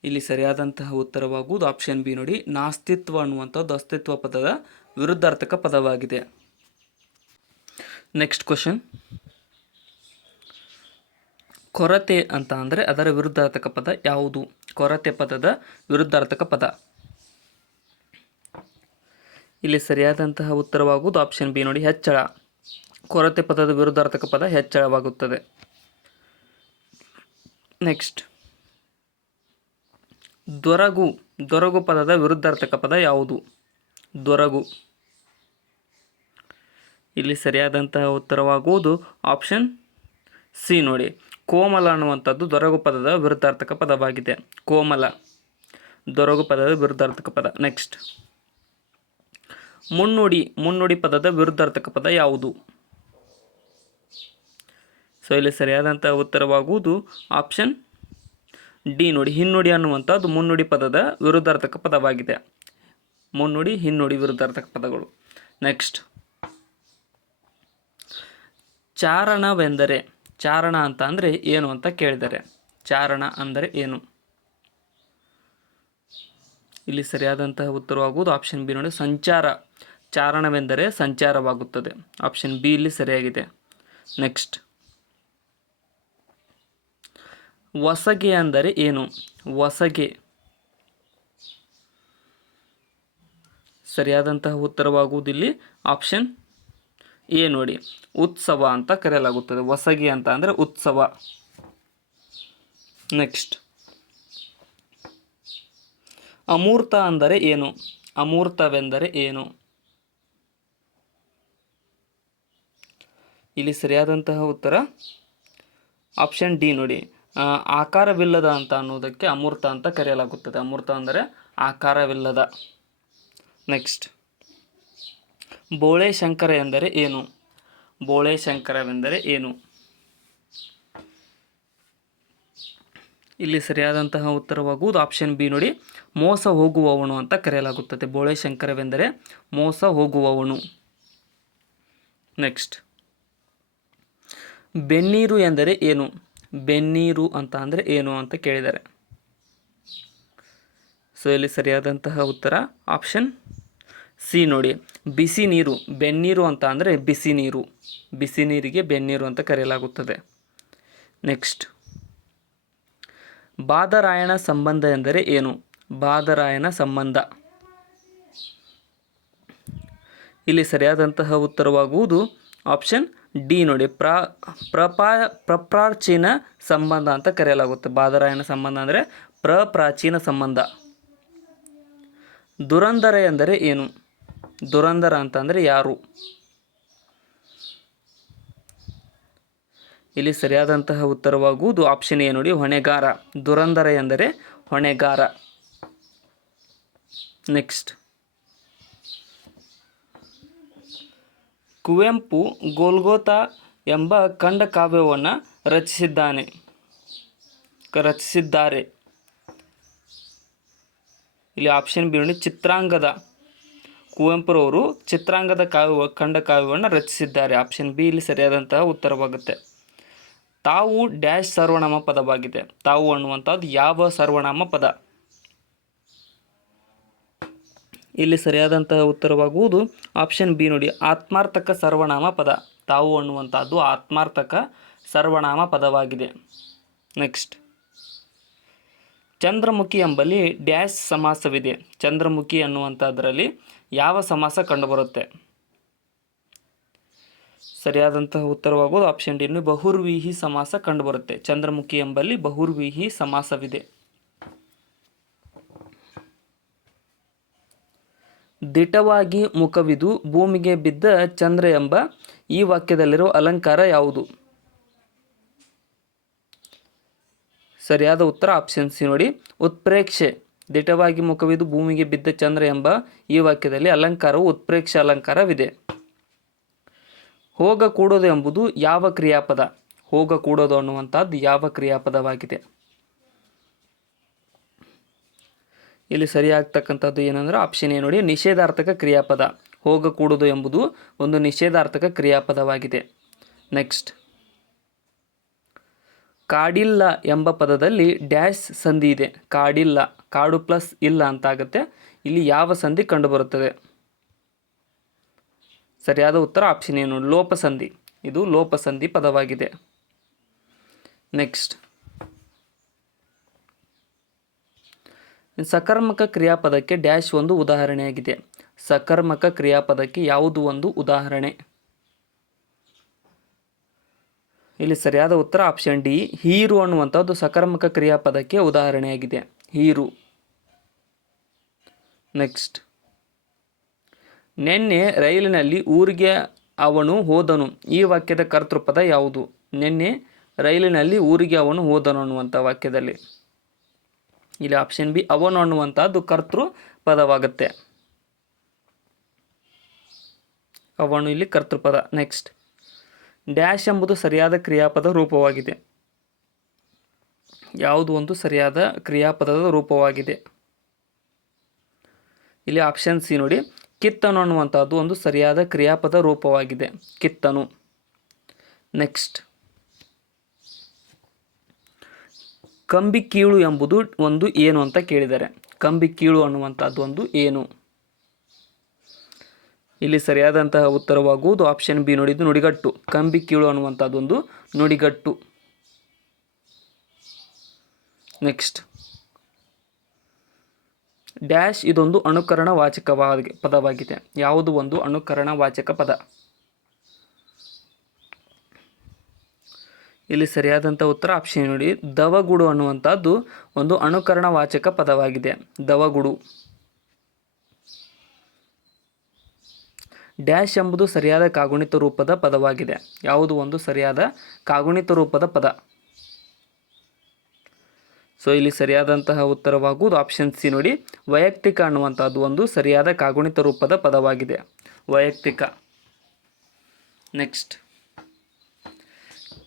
ಇಲ್ಲಿ ಸರಿಯಾದಂತಹ ಉತ್ತರವಾಗುವುದು ಆಪ್ಷನ್ ಬಿ ನೋಡಿ, ನಾಸ್ತಿತ್ವ ಅನ್ನುವಂಥದ್ದು ಅಸ್ತಿತ್ವ ಪದದ ವಿರುದ್ಧಾರ್ಥಕ ಪದವಾಗಿದೆ. ನೆಕ್ಸ್ಟ್ ಕ್ವಶನ್, ಕೊರತೆ ಅಂತ ಅಂದರೆ ಅದರ ವಿರುದ್ಧಾರ್ಥಕ ಪದ ಯಾವುದು? ಕೊರತೆ ಪದದ ವಿರುದ್ಧಾರ್ಥಕ ಪದ. ಇಲ್ಲಿ ಸರಿಯಾದಂತಹ ಉತ್ತರವಾಗುವುದು ಆಪ್ಷನ್ ಬಿ ನೋಡಿ, ಹೆಚ್ಚಳ. ಕೊರತೆ ಪದದ ವಿರುದ್ಧಾರ್ಥಕ ಪದ ಹೆಚ್ಚಳವಾಗುತ್ತದೆ. ನೆಕ್ಸ್ಟ್, ದೊರಗು. ದೊರಗು ಪದದ ವಿರುದ್ಧಾರ್ಥಕ ಪದ ಯಾವುದು? ದೊರಗು. ಇಲ್ಲಿ ಸರಿಯಾದಂತಹ ಉತ್ತರವಾಗುವುದು ಆಪ್ಷನ್ ಸಿ ನೋಡಿ, ಕೋಮಲ ಅನ್ನುವಂಥದ್ದು ದೊರಗು ಪದದ ವಿರುದ್ಧಾರ್ಥಕ ಪದವಾಗಿದೆ. ಕೋಮಲ ದೊರಗು ಪದದ ವಿರುದ್ಧಾರ್ಥಕ ಪದ. ನೆಕ್ಸ್ಟ್, ಮುನ್ನುಡಿ. ಮುನ್ನುಡಿ ಪದದ ವಿರುದ್ಧಾರ್ಥಕ ಪದ ಯಾವುದು? ಸೊ ಇಲ್ಲಿ ಸರಿಯಾದಂತಹ ಉತ್ತರವಾಗುವುದು ಆಪ್ಷನ್ ಡಿ ನೋಡಿ, ಹಿನ್ನುಡಿ ಅನ್ನುವಂಥದ್ದು ಮುನ್ನುಡಿ ಪದದ ವಿರುದ್ಧಾರ್ಥಕ ಪದವಾಗಿದೆ. ಮುನ್ನುಡಿ, ಹಿನ್ನುಡಿ ವಿರುದ್ಧಾರ್ಥಕ ಪದಗಳು. ನೆಕ್ಸ್ಟ್, ಚಾರಣವೆಂದರೆ. ಚಾರಣ ಅಂತ ಅಂದರೆ ಏನು ಅಂತ ಕೇಳಿದರೆ, ಚಾರಣ ಅಂದರೆ ಏನು? ಇಲ್ಲಿ ಸರಿಯಾದಂತಹ ಉತ್ತರವಾಗುವುದು ಆಪ್ಷನ್ ಬಿ ನೋಡಿ, ಸಂಚಾರ. ಚಾರಣವೆಂದರೆ ಸಂಚಾರವಾಗುತ್ತದೆ. ಆಪ್ಷನ್ ಬಿ ಇಲ್ಲಿ ಸರಿಯಾಗಿದೆ. ನೆಕ್ಸ್ಟ್, ವಸಗೆ ಅಂದರೆ ಏನು? ವಸಗೆ. ಸರಿಯಾದಂತಹ ಉತ್ತರವಾಗುವುದಿಲ್ಲಿ ಆಪ್ಷನ್ ಎ ನೋಡಿ, ಉತ್ಸವ ಅಂತ ಕರೆಯಲಾಗುತ್ತದೆ. ವಸಗೆ ಅಂತ ಅಂದರೆ ಉತ್ಸವ. ನೆಕ್ಸ್ಟ್, ಅಮೂರ್ತ ಅಂದರೆ ಏನು? ಅಮೂರ್ತವೆಂದರೆ ಏನು? ಇಲ್ಲಿ ಸರಿಯಾದಂತಹ ಉತ್ತರ ಆಪ್ಷನ್ ಡಿ ನೋಡಿ, ಆಕಾರವಿಲ್ಲದ ಅಂತ ಅನ್ನೋದಕ್ಕೆ ಅಮೂರ್ತ ಅಂತ ಕರೆಯಲಾಗುತ್ತದೆ. ಅಮೂರ್ತ ಅಂದರೆ ಆಕಾರವಿಲ್ಲದ. ನೆಕ್ಸ್ಟ್, ಬೋಳೆ ಶಂಕರ ಎಂದರೆ ಏನು? ಬೋಳೆ ಶಂಕರವೆಂದರೆ ಏನು? ಇಲ್ಲಿ ಸರಿಯಾದಂತಹ ಉತ್ತರವಾಗುವುದು ಆಪ್ಷನ್ ಬಿ ನೋಡಿ, ಮೋಸ ಹೋಗುವವನು ಅಂತ ಕರೆಯಲಾಗುತ್ತದೆ. ಬೋಳೆ ಶಂಕರವೆಂದರೆ ಮೋಸ ಹೋಗುವವನು. ನೆಕ್ಸ್ಟ್, ಬೆನ್ನೀರು ಎಂದರೆ ಏನು? ಬೆನ್ನೀರು ಅಂತ ಅಂದರೆ ಏನು ಅಂತ ಕೇಳಿದ್ದಾರೆ. ಸೊ ಇಲ್ಲಿ ಸರಿಯಾದಂತಹ ಉತ್ತರ ಆಪ್ಷನ್ ಸಿ ನೋಡಿ, ಬಿಸಿ ನೀರು. ಬೆನ್ನೀರು ಅಂತ ಅಂದರೆ ಬಿಸಿ ನೀರು. ಬಿಸಿ ನೀರಿಗೆ ಬೆನ್ನೀರು ಅಂತ ಕರೆಯಲಾಗುತ್ತದೆ. ನೆಕ್ಸ್ಟ್, ಬಾದರಾಯಣ ಸಂಬಂಧ ಎಂದರೆ ಏನು? ಬಾದರಾಯಣ ಸಂಬಂಧ. ಇಲ್ಲಿ ಸರಿಯಾದಂತಹ ಉತ್ತರವಾಗುವುದು ಆಪ್ಷನ್ ಡಿ ನೋಡಿ, ಪ್ರಪ್ರಾಚೀನ ಸಂಬಂಧ ಅಂತ ಕರೆಯಲಾಗುತ್ತೆ. ಬಾದರಾಯಣ ಸಂಬಂಧ ಅಂದರೆ ಪ್ರಪ್ರಾಚೀನ ಸಂಬಂಧ. ದುರಂಧರ ಎಂದರೆ ಏನು? ದುರಂಧರ ಅಂತಂದರೆ ಯಾರು? ಇಲ್ಲಿ ಸರಿಯಾದಂತಹ ಉತ್ತರವಾಗುವುದು ಆಪ್ಷನ್ ಎ ನೋಡಿ, ಹೊಣೆಗಾರ. ದುರಂಧರ ಎಂದರೆ ಹೊಣೆಗಾರ. ನೆಕ್ಸ್ಟ್, ಕುವೆಂಪು ಗೋಲ್ಗೋತಾ ಎಂಬ ಖಂಡಕಾವ್ಯವನ್ನು ರಚಿಸಿದ್ದಾರೆ. ಇಲ್ಲಿ ಆಪ್ಷನ್ ಬಿ ನೋಡಿ, ಚಿತ್ರಾಂಗದ. ಕುವೆಂಪುರವರು ಚಿತ್ರಾಂಗದ ಖಂಡಕಾವ್ಯವನ್ನು ರಚಿಸಿದ್ದಾರೆ. ಆಪ್ಷನ್ ಬಿ ಇಲ್ಲಿ ಸರಿಯಾದಂತಹ ಉತ್ತರವಾಗುತ್ತೆ. ತಾವು ಡ್ಯಾಶ್ ಸರ್ವನಾಮ ಪದವಾಗಿದೆ. ತಾವು ಅನ್ನುವಂಥದ್ದು ಯಾವ ಸರ್ವನಾಮ ಪದ? ಇಲ್ಲಿ ಸರಿಯಾದಂತಹ ಉತ್ತರವಾಗುವುದು ಆಪ್ಷನ್ ಬಿ ನೋಡಿ, ಆತ್ಮಾರ್ಥಕ ಸರ್ವನಾಮ ಪದ. ತಾವು ಅನ್ನುವಂಥದ್ದು ಆತ್ಮಾರ್ಥಕ ಸರ್ವನಾಮ ಪದವಾಗಿದೆ. ನೆಕ್ಸ್ಟ್, ಚಂದ್ರಮುಖಿ ಎಂಬಲ್ಲಿ ಡ್ಯಾಶ್ ಸಮಾಸವಿದೆ. ಚಂದ್ರಮುಖಿ ಅನ್ನುವಂಥದ್ರಲ್ಲಿ ಯಾವ ಸಮಾಸ ಕಂಡುಬರುತ್ತೆ? ಸರಿಯಾದಂತಹ ಉತ್ತರವಾಗುವುದು ಆಪ್ಷನ್ ಡಿ, ಬಹುರ್ವೀಹಿ ಸಮಾಸ ಕಂಡುಬರುತ್ತೆ. ಚಂದ್ರಮುಖಿ ಎಂಬಲ್ಲಿ ಬಹುರ್ವೀಹಿ ಸಮಾಸವಿದೆ. ದಿಟವಾಗಿ ಮುಖವಿದು ಭೂಮಿಗೆ ಬಿದ್ದ ಚಂದ್ರ ಎಂಬ ಈ ವಾಕ್ಯದಲ್ಲಿರುವ ಅಲಂಕಾರ ಯಾವುದು? ಸರಿಯಾದ ಉತ್ತರ ಆಪ್ಷನ್ ಸಿ ನೋಡಿ, ಉತ್ಪ್ರೇಕ್ಷೆ. ದಿಟವಾಗಿ ಮುಖವಿದು ಭೂಮಿಗೆ ಬಿದ್ದ ಚಂದ್ರ ಎಂಬ ಈ ವಾಕ್ಯದಲ್ಲಿ ಅಲಂಕಾರವು ಉತ್ಪ್ರೇಕ್ಷೆ ಅಲಂಕಾರವಿದೆ. ಹೋಗ ಕೂಡೋದು ಎಂಬುದು ಯಾವ ಕ್ರಿಯಾಪದ? ಹೋಗ ಕೂಡೋದು ಅನ್ನುವಂಥದ್ದು ಯಾವ ಕ್ರಿಯಾಪದವಾಗಿದೆ? ಇಲ್ಲಿ ಸರಿಯಾಗ್ತಕ್ಕಂಥದ್ದು ಏನಂದ್ರೆ ಆಪ್ಷನ್ ಎ ನೋಡಿ, ನಿಷೇಧಾರ್ಥಕ ಕ್ರಿಯಾಪದ. ಹೋಗಕೂಡದು ಎಂಬುದು ಒಂದು ನಿಷೇಧಾರ್ಥಕ ಕ್ರಿಯಾಪದವಾಗಿದೆ. ನೆಕ್ಸ್ಟ್, ಕಾಡಿಲ್ಲ ಎಂಬ ಪದದಲ್ಲಿ ಡ್ಯಾಶ್ ಸಂಧಿ ಇದೆ. ಕಾಡಿಲ್ಲ, ಕಾಡು ಪ್ಲಸ್ ಇಲ್ಲ ಅಂತಾಗುತ್ತೆ. ಇಲ್ಲಿ ಯಾವ ಸಂಧಿ ಕಂಡುಬರುತ್ತದೆ? ಸರಿಯಾದ ಉತ್ತರ ಆಪ್ಷನ್ ಏನು, ಲೋಪಸಂಧಿ. ಇದು ಲೋಪಸಂಧಿ ಪದವಾಗಿದೆ. ನೆಕ್ಸ್ಟ್, ಸಕರ್ಮಕ ಕ್ರಿಯಾಪದಕ್ಕೆ ಡ್ಯಾಶ್ ಒಂದು ಉದಾಹರಣೆಯಾಗಿದೆ. ಸಕರ್ಮಕ ಕ್ರಿಯಾಪದಕ್ಕೆ ಯಾವುದು ಒಂದು ಉದಾಹರಣೆ? ಇಲ್ಲಿ ಸರಿಯಾದ ಉತ್ತರ ಆಪ್ಷನ್ ಡಿ, ಹೀರು ಅನ್ನುವಂಥದ್ದು ಸಕರ್ಮಕ ಕ್ರಿಯಾಪದಕ್ಕೆ ಉದಾಹರಣೆಯಾಗಿದೆ. ಹೀರು. ನೆಕ್ಸ್ಟ್, ನಿನ್ನೆ ರೈಲಿನಲ್ಲಿ ಊರಿಗೆ ಅವನು ಹೋದನು. ಈ ವಾಕ್ಯದ ಕರ್ತೃಪದ ಯಾವುದು? ನಿನ್ನೆ ರೈಲಿನಲ್ಲಿ ಊರಿಗೆ ಅವನು ಹೋದನು ಅನ್ನುವಂಥ ವಾಕ್ಯದಲ್ಲಿ ಇಲ್ಲಿ ಆಪ್ಷನ್ ಬಿ, ಅವನು ಅನ್ನುವಂಥದ್ದು ಕರ್ತೃ ಪದವಾಗುತ್ತೆ. ಅವನು ಇಲ್ಲಿ ಕರ್ತೃಪದ. ನೆಕ್ಸ್ಟ್, ಡ್ಯಾಶ್ ಎಂಬುದು ಸರಿಯಾದ ಕ್ರಿಯಾಪದ ರೂಪವಾಗಿದೆ. ಯಾವುದು ಒಂದು ಸರಿಯಾದ ಕ್ರಿಯಾಪದದ ರೂಪವಾಗಿದೆ? ಇಲ್ಲಿ ಆಪ್ಷನ್ ಸಿ ನೋಡಿ, ಕಿತ್ತನು ಅನ್ನುವಂಥದ್ದು ಒಂದು ಸರಿಯಾದ ಕ್ರಿಯಾಪದ ರೂಪವಾಗಿದೆ. ಕಿತ್ತನು. ನೆಕ್ಸ್ಟ್, ಕಂಬಿ ಕೀಳು ಎಂಬುದು ಒಂದು ಏನು ಅಂತ ಕೇಳಿದ್ದಾರೆ. ಕಂಬಿ ಕೀಳು ಅನ್ನುವಂಥದ್ದು ಒಂದು ಏನು? ಇಲ್ಲಿ ಸರಿಯಾದಂತಹ ಉತ್ತರವಾಗುವುದು ಆಪ್ಷನ್ ಬಿ ನೋಡಿ, ಇದು ನುಡಿಗಟ್ಟು. ಕಂಬಿ ಕೀಳು ಅನ್ನುವಂಥದ್ದು ಒಂದು ನುಡಿಗಟ್ಟು. ನೆಕ್ಸ್ಟ್, ಡ್ಯಾಶ್ ಇದೊಂದು ಅನುಕರಣ ವಾಚಕ ಪದವಾಗಿದೆ. ಯಾವುದು ಒಂದು ಅನುಕರಣ ವಾಚಕ ಪದ? ಇಲ್ಲಿ ಸರಿಯಾದಂಥ ಉತ್ತರ ಆಪ್ಷನ್ ನೋಡಿ, ದವಗುಡು ಅನ್ನುವಂಥದ್ದು ಒಂದು ಅನುಕರಣ ವಾಚಕ ಪದವಾಗಿದೆ. ದವಗುಡು. ಡ್ಯಾಶ್ ಎಂಬುದು ಸರಿಯಾದ ಕಾಗುಣಿತ ರೂಪದ ಪದವಾಗಿದೆ. ಯಾವುದು ಒಂದು ಸರಿಯಾದ ಕಾಗುಣಿತ ರೂಪದ ಪದ? ಸೊ ಇಲ್ಲಿ ಸರಿಯಾದಂತಹ ಉತ್ತರವಾಗುವುದು ಆಪ್ಷನ್ ಸಿ ನೋಡಿ, ವೈಯಕ್ತಿಕ ಅನ್ನುವಂಥದ್ದು ಒಂದು ಸರಿಯಾದ ಕಾಗುಣಿತ ರೂಪದ ಪದವಾಗಿದೆ. ವೈಯಕ್ತಿಕ. ನೆಕ್ಸ್ಟ್,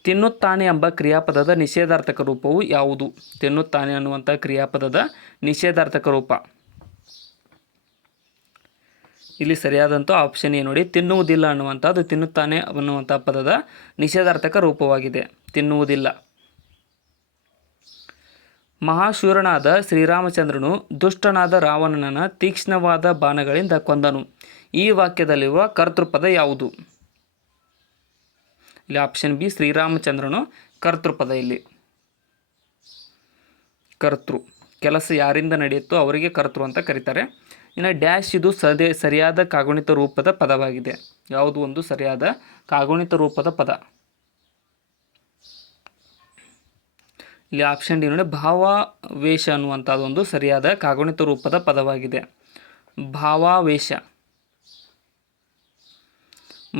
ತಿನ್ನುತ್ತಾನೆ ಎಂಬ ಕ್ರಿಯಾಪದದ ನಿಷೇಧಾರ್ಥಕ ರೂಪವು ಯಾವುದು? ತಿನ್ನುತ್ತಾನೆ ಅನ್ನುವಂಥ ಕ್ರಿಯಾಪದದ ನಿಷೇಧಾರ್ಥಕ ರೂಪ. ಇಲ್ಲಿ ಸರಿಯಾದಂಥ ಆಪ್ಷನ್ ಏನು ನೋಡಿ, ತಿನ್ನುವುದಿಲ್ಲ ಅನ್ನುವಂಥದ್ದು ತಿನ್ನುತ್ತಾನೆ ಅನ್ನುವಂಥ ಪದದ ನಿಷೇಧಾರ್ಥಕ ರೂಪವಾಗಿದೆ. ತಿನ್ನುವುದಿಲ್ಲ. ಮಹಾಶೂರನಾದ ಶ್ರೀರಾಮಚಂದ್ರನು ದುಷ್ಟನಾದ ರಾವಣನನ್ನು ತೀಕ್ಷ್ಣವಾದ ಬಾಣಗಳಿಂದ ಕೊಂದನು. ಈ ವಾಕ್ಯದಲ್ಲಿರುವ ಕರ್ತೃಪದ ಯಾವುದು? ಇಲ್ಲಿ ಆಪ್ಷನ್ ಬಿ, ಶ್ರೀರಾಮಚಂದ್ರನು ಕರ್ತೃಪದ. ಇಲ್ಲಿ ಕರ್ತೃ, ಕೆಲಸ ಯಾರಿಂದ ನಡೆಯುತ್ತೋ ಅವರಿಗೆ ಕರ್ತೃ ಅಂತ ಕರೀತಾರೆ. ಇನ್ನು ಡ್ಯಾಶ್ ಇದು ಸರಿಯಾದ ಕಾಗುಣಿತ ರೂಪದ ಪದವಾಗಿದೆ. ಯಾವುದು ಒಂದು ಸರಿಯಾದ ಕಾಗುಣಿತ ರೂಪದ ಪದ? ಇಲ್ಲಿ ಆಪ್ಷನ್ ಡಿ ನೋಡಿ, ಭಾವಾವೇಶ ಅನ್ನುವಂಥದ್ದು ಒಂದು ಸರಿಯಾದ ಕಾಗುಣಿತ ರೂಪದ ಪದವಾಗಿದೆ. ಭಾವಾವೇಶ.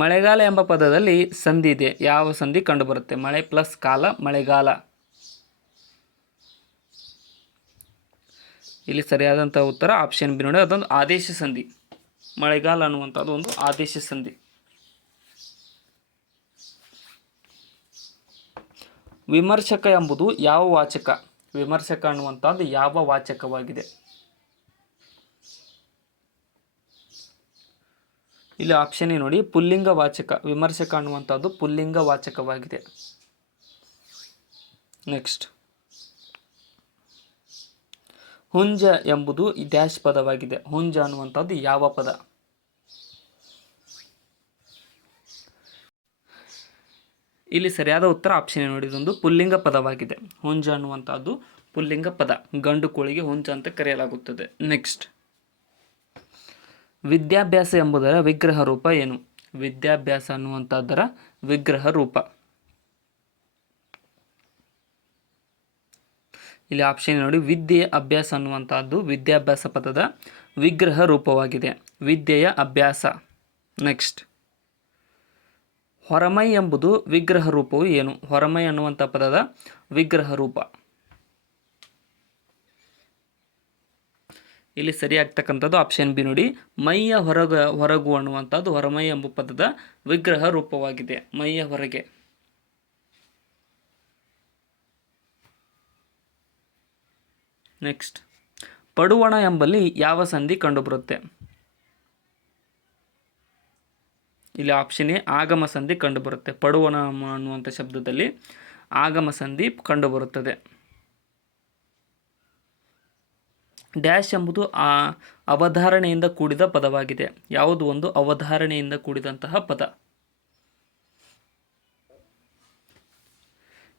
ಮಳೆಗಾಲ ಎಂಬ ಪದದಲ್ಲಿ ಸಂಧಿ ಇದೆ. ಯಾವ ಸಂಧಿ ಕಂಡುಬರುತ್ತೆ? ಮಳೆ ಪ್ಲಸ್ ಕಾಲ, ಮಳೆಗಾಲ. ಇಲ್ಲಿ ಸರಿಯಾದಂಥ ಉತ್ತರ ಆಪ್ಷನ್ ಬಿ ನೋಡಿ, ಅದೊಂದು ಆದೇಶ ಸಂಧಿ. ಮಳೆಗಾಲ ಅನ್ನುವಂಥದ್ದು ಒಂದು ಆದೇಶ ಸಂಧಿ. ವಿಮರ್ಶಕ ಎಂಬುದು ಯಾವ ವಾಚಕ? ವಿಮರ್ಶಕ ಅನ್ನುವಂಥದ್ದು ಯಾವ ವಾಚಕವಾಗಿದೆ? ಇಲ್ಲಿ ಆಪ್ಷನ್ ಎ ನೋಡಿ, ಪುಲ್ಲಿಂಗ ವಾಚಕ. ವಿಮರ್ಶಕ ಅನ್ನುವಂಥದ್ದು ಪುಲ್ಲಿಂಗ ವಾಚಕವಾಗಿದೆ. ನೆಕ್ಸ್ಟ್, ಹುಂಜ ಎಂಬುದು ಡ್ಯಾಶ್ ಪದವಾಗಿದೆ. ಹುಂಜ ಅನ್ನುವಂಥದ್ದು ಯಾವ ಪದ? ಇಲ್ಲಿ ಸರಿಯಾದ ಉತ್ತರ ಆಪ್ಷನ್ ಎ ನೋಡಿ, ಇದೊಂದು ಪುಲ್ಲಿಂಗ ಪದವಾಗಿದೆ. ಹುಂಜ ಅನ್ನುವಂಥದ್ದು ಪುಲ್ಲಿಂಗ ಪದ. ಗಂಡು ಕೋಳಿಗೆ ಹುಂಜ ಅಂತ ಕರೆಯಲಾಗುತ್ತದೆ. ನೆಕ್ಸ್ಟ್, ವಿದ್ಯಾಭ್ಯಾಸ ಎಂಬುದರ ವಿಗ್ರಹ ರೂಪ ಏನು? ವಿದ್ಯಾಭ್ಯಾಸ ಅನ್ನುವಂಥದ್ದರ ವಿಗ್ರಹ ರೂಪ. ಇಲ್ಲಿ ಆಪ್ಷನ್ ನೋಡಿ, ವಿದ್ಯೆಯ ಅಭ್ಯಾಸ ಅನ್ನುವಂಥದ್ದು ವಿದ್ಯಾಭ್ಯಾಸ ಪದದ ವಿಗ್ರಹ ರೂಪವಾಗಿದೆ. ವಿದ್ಯೆಯ ಅಭ್ಯಾಸ. ನೆಕ್ಸ್ಟ್, ಹೊರಮೈ ಎಂಬುದು ವಿಗ್ರಹ ರೂಪವು ಏನು? ಹೊರಮೈ ಅನ್ನುವಂಥ ಪದದ ವಿಗ್ರಹ ರೂಪ. ಇಲ್ಲಿ ಸರಿಯಾಗ್ತಕ್ಕಂಥದ್ದು ಆಪ್ಷನ್ ಬಿ ನೋಡಿ, ಮೈಯ ಹೊರಗು ಅನ್ನುವಂಥದ್ದು ಹೊರಮೈ ಎಂಬ ಪದದ ವಿಗ್ರಹ ರೂಪವಾಗಿದೆ. ಮೈಯ ಹೊರಗೆ. ನೆಕ್ಸ್ಟ್, ಪಡುವಣ ಎಂಬಲ್ಲಿ ಯಾವ ಸಂಧಿ ಕಂಡುಬರುತ್ತೆ? ಇಲ್ಲಿ ಆಪ್ಷನ್ ಎ ಆಗಮ ಸಂಧಿ ಕಂಡುಬರುತ್ತೆ. ಪಡುವಣ ಅನ್ನುವಂಥ ಶಬ್ದದಲ್ಲಿ ಆಗಮ ಸಂಧಿ ಕಂಡುಬರುತ್ತದೆ. ಡ್ಯಾಶ್ ಎಂಬುದು ಅವಧಾರಣೆಯಿಂದ ಕೂಡಿದ ಪದವಾಗಿದೆ. ಯಾವುದು ಒಂದು ಅವಧಾರಣೆಯಿಂದ ಕೂಡಿದಂತಹ ಪದ?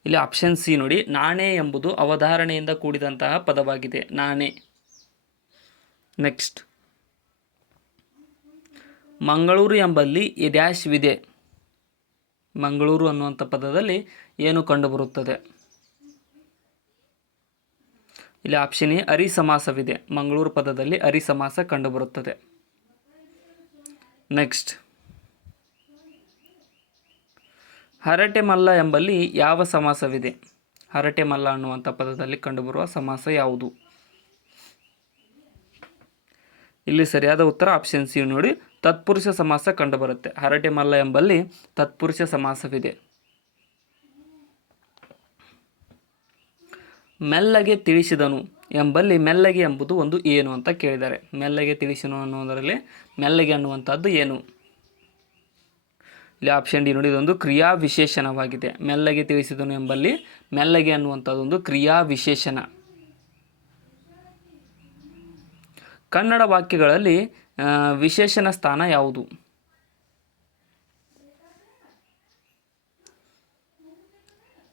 ಇಲ್ಲಿ ಆಪ್ಷನ್ ಸಿ ನೋಡಿ, ನಾಣೆ ಎಂಬುದು ಅವಧಾರಣೆಯಿಂದ ಕೂಡಿದಂತಹ ಪದವಾಗಿದೆ. ನಾಣೆ. ನೆಕ್ಸ್ಟ್, ಮಂಗಳೂರು ಎಂಬಲ್ಲಿ ಈ ಡ್ಯಾಶ್ವಿದೆ. ಮಂಗಳೂರು ಅನ್ನುವಂಥ ಪದದಲ್ಲಿ ಏನು ಕಂಡುಬರುತ್ತದೆ? ಇಲ್ಲಿ ಆಪ್ಷನ್ ಎ ಅರಿ ಸಮಾಸವಿದೆ. ಮಂಗಳೂರು ಪದದಲ್ಲಿ ಅರಿ ಸಮಾಸ ಕಂಡುಬರುತ್ತದೆ. ನೆಕ್ಸ್ಟ್, ಹರಟೆ ಮಲ್ಲ ಎಂಬಲ್ಲಿ ಯಾವ ಸಮಾಸವಿದೆ? ಹರಟೆ ಮಲ್ಲ ಅನ್ನುವಂಥ ಪದದಲ್ಲಿ ಕಂಡುಬರುವ ಸಮಾಸ ಯಾವುದು? ಇಲ್ಲಿ ಸರಿಯಾದ ಉತ್ತರ ಆಪ್ಷನ್ ಸಿ ನೋಡಿ, ತತ್ಪುರುಷ ಸಮಾಸ ಕಂಡುಬರುತ್ತೆ. ಹರಟೆ ಮಲ್ಲ ಎಂಬಲ್ಲಿ ತತ್ಪುರುಷ ಸಮಾಸವಿದೆ. ಮೆಲ್ಲಗೆ ತಿಳಿಸಿದನು ಎಂಬಲ್ಲಿ ಮೆಲ್ಲಗೆ ಎಂಬುದು ಒಂದು ಏನು ಅಂತ ಕೇಳಿದ್ದಾರೆ. ಮೆಲ್ಲಗೆ ತಿಳಿಸಿದನು ಅನ್ನೋದರಲ್ಲಿ ಮೆಲ್ಲಗೆ ಅನ್ನುವಂಥದ್ದು ಏನು? ಇಲ್ಲಿ ಆಪ್ಷನ್ ಡಿ ನೋಡಿ, ಇದೊಂದು ಕ್ರಿಯಾ ವಿಶೇಷಣವಾಗಿದೆ. ಮೆಲ್ಲಗೆ ತಿಳಿಸಿದನು ಎಂಬಲ್ಲಿ ಮೆಲ್ಲಗೆ ಅನ್ನುವಂಥದ್ದೊಂದು ಕ್ರಿಯಾ ವಿಶೇಷಣ. ಕನ್ನಡ ವಾಕ್ಯಗಳಲ್ಲಿ ವಿಶೇಷಣ ಸ್ಥಾನ ಯಾವುದು?